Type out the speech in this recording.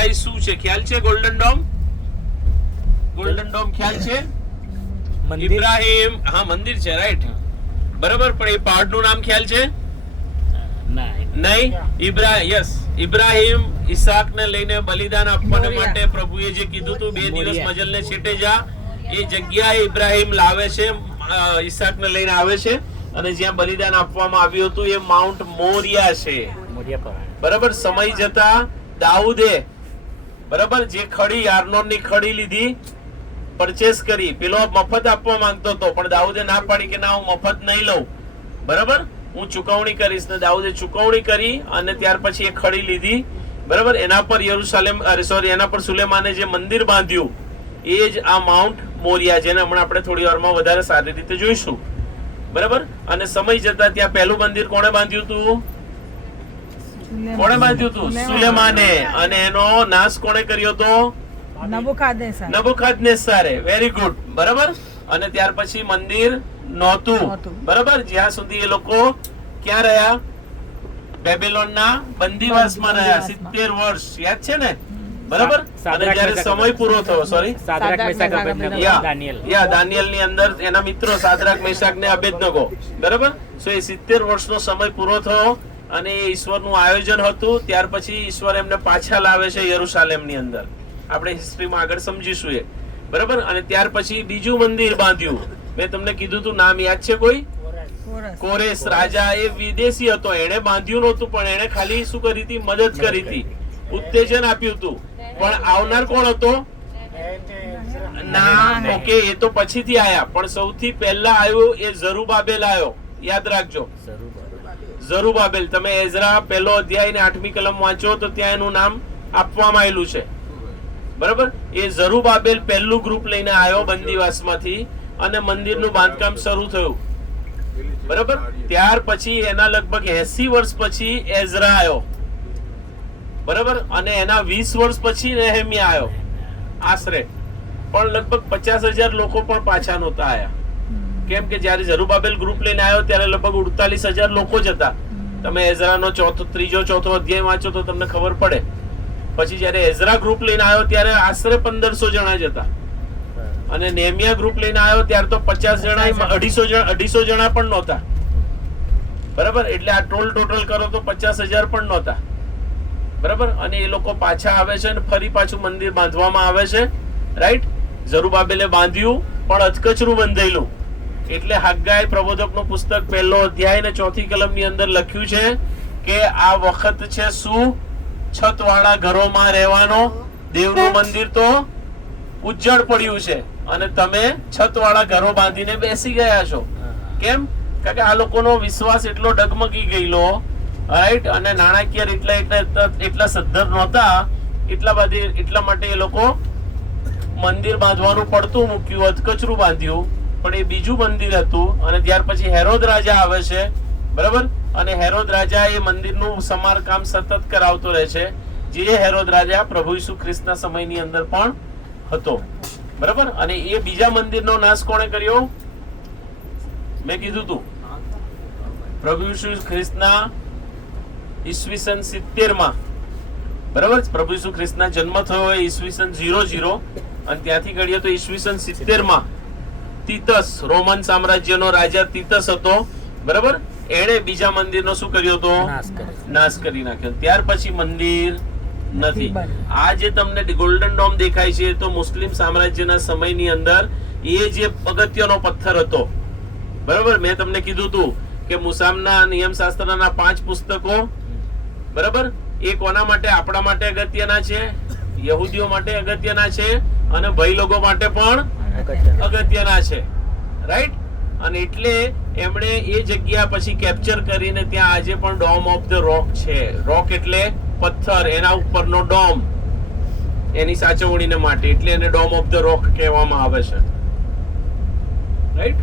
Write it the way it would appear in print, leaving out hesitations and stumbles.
જગ્યાએ શું છે ખ્યાલ છે? ગોલ્ડન ડોમ ખ્યાલ છે? ઇબ્રાહિમ, હા મંદિર છે, રાઈટ, બરાબર. પણ એ પહાડનું નામ ખ્યાલ છે? નહીં. ઇબ્રાહિમ ઈસાકને લઈને બલિદાન આપવા માટે પ્રભુએ જે કીધું હતું 2 દિવસ મજલને છેટે જા, એ જગ્યાએ ઇબ્રાહિમ લાવે છે, ઈસાકને લઈને આવે છે, અને જ્યાં બલિદાન આપવામાં આવ્યું હતું એ માઉન્ટ મોરિયા છે, બરાબર. સમય જતા દાઉદે, બરાબર, જે ખડી આર્નોનની ખડી લીધી, પરચેસ કરી. પેલો મફત આપવા માંગતો હતો, પણ દાઉદે ના પાડી કે ના, હું મફત નહીં લઉં, બરાબર, હું ચુકવણી કરીશ. ને દાઉદે ચુકવણી કરી અને ત્યાર પછી એ ખડી લીધી, બરાબર. એના પર એના પર સુલેમાને જે મંદિર બાંધ્યું એ જ આ માઉન્ટ મોરિયા, જેને હમણાં આપણે થોડી વારમાં વધારે સારી રીતે જોઈશું, બરાબર. અને સમય જતા ત્યાં પહેલું મંદિર કોણે બાંધ્યું હતું? સુલેમાને. અને એનો નાશ કોણે કર્યો હતો? નબુખાદનેસરે. વેરી ગુડ, બરાબર. અને ત્યાર પછી મંદિર નહોતું, બરાબર, જ્યાં સુધી એ લોકો ક્યાં રહ્યા? બેબીલોનના બંદીવાસમાં રહ્યા 70 વર્ષ, યાદ છે ને, બરાબર. અને જ્યારે સમય પૂરો થયો, સોરી, દાનિયેલની અંદર એના મિત્રો સાદરાક, મેશાક ને અબેદનગો, બરાબર. સો એ 70 વર્ષનો સમય પૂરો થયો અને એ ઈશ્વરનું આયોજન હતું. ત્યાર પછી ઈશ્વર એમને પાછા લાવે છે યરુશાલેમની અંદર. આપણે હિસ્ટ્રીમાં આગળ સમજીશું એ, બરાબર. અને ત્યાર પછી બીજું મંદિર બાંધ્યું. મેં તમને કીધું તું, નામ યાદ છે કોઈ? કોરેશ રાજા. એ વિદેશી હતો, એને બાંધ્યું નહોતું, પણ એને ખાલી શું કરી હતી? મદદ કરી હતી, ઉત્તેજન આપ્યું હતું. પણ આવનાર કોણ હતો? ના, ઓકે, એ તો પછીથી આયા, પણ સૌથી પહેલા આવ્યો એ ઝરુબાબેલ આવ્યો. યાદ રાખજો, ઝરુબાબેલ. તમે એઝરા 1લો અધ્યાય ને 8મી કલમ વાંચો તો ત્યાં એનું નામ આપવામાં આવેલું છે, બરાબર. એ ઝરુબાબેલ પહેલું ગ્રુપ લઈને આવ્યો બંદીવાસમાંથી અને મંદિરનું બાંધકામ શરૂ થયું, બરાબર. ત્યાર પછી એના લગભગ 80 વર્ષ પછી એઝરા આવ્યો, બરાબર. અને એના 20 વર્ષ પછી નેહેમિયા આવ્યો આશરે. પણ લગભગ 50,000 લોકો પણ પાછા નહોતા આયા. કેમ કે જયારે ઝરુબાબેલ ગ્રુપ લઈને આવ્યો ત્યારે લગભગ 48,000 લોકો જ હતા. તમે એઝરાનો 3જો 4થો અધ્યાય વાંચો તો તમને ખબર પડે. પછી જયારે એઝરા ગ્રુપ લઈને આવ્યો ત્યારે આશરે 1500 જણા જ હતા, અને નેહમિયા ગ્રુપ લઈને આવ્યો ત્યારે તો 50 જણા, 250 જણા પણ નહોતા, બરાબર. એટલે આ ટોટલ કરો તો 50,000 પણ નહોતા, બરાબર. અને એ લોકો પાછા આવે છે અને ફરી પાછું મંદિર બાંધવામાં આવે છે, રાઈટ. ઝરુબાબેલે બાંધ્યું પણ અધકચરું બંધાયેલું. એટલે હગ્ગાઈ પ્રબોધકનું પુસ્તક 1લો અધ્યાય ને 4થી કલમની અંદર લખ્યું છે કે આ વખત છે શું? છતવાળા ઘરોમાં રહેવાનો. દેવનું મંદિર તો ઉજ્જડ પડ્યું છે અને તમે છતવાળા ઘરો બાંધીને બેસી ગયા છો. કેમ? કારણ કે આ લોકોનો વિશ્વાસ એટલો ડગમગી ગયેલો, રાઈટ. અને નાણાકીય એટલા સદ્ધર નહોતા, એટલા માટે એ લોકો મંદિર બાંધવાનું પડતું મૂક્યું, અધકચરું બાંધ્યું. પણ એ બીજું મંદિર હતું. અને ત્યાર પછી હેરોદ રાજા આવે છે, બરાબર. અને હેરોદ રાજા એ મંદિરનું સમારકામ સતત કરાવતો રહે છે. જે હેરોદ રાજા પ્રભુ ઈસુ ખ્રિસ્તના સમયની અંદર પણ હતો, બરાબર. અને એ બીજા મંદિરનો નાશ કોણે કર્યો? મેં કીધું તું, પ્રભુ ઈસુ ખ્રિસ્તના ઈસવીસન 70માં, બરાબર. પ્રભુ ઈસુ ખ્રિસ્તના જન્મ થયો હોય ઈસવીસન 00, અને ત્યાંથી ઘડીએ તો ઈસવીસન 70માં તીતસ, રોમન સામ્રાજ્યનો રાજા તીતસ હતો, બરાબર. એણે બીજા મંદિરનો શું કર્યો હતો? નાશ કરી નાખ્યો. ત્યાર પછી મંદિર નથી. આ જે તમને ગોલ્ડન ડોમ દેખાય છે તો મુસ્લિમ સામ્રાજ્યના સમયની અંદર એ જે અગત્યનો પથ્થર હતો, બરાબર. મેં તમને કીધું હતું કે મુસામના નિયમશાસ્ત્રના 5 પુસ્તકો, બરાબર, એ કોના માટે? આપણા માટે અગત્યના છે, યહૂદીઓ માટે અગત્યના છે, અને ભાઈ લોકો માટે પણ અગત્યના છે, રાઈટ. અને એટલે એમણે એ જગ્યા પછી કેપ્ચર કરીને ત્યાં આજે પણ ડોમ ઓફ ધ રોક છે. રોક એટલે પથ્થર, એના ઉપરનો ડોમ, એની સાચવણીને માટે, એટલે એને ડોમ ઓફ ધ રોક કહેવામાં આવે છે, રાઈટ.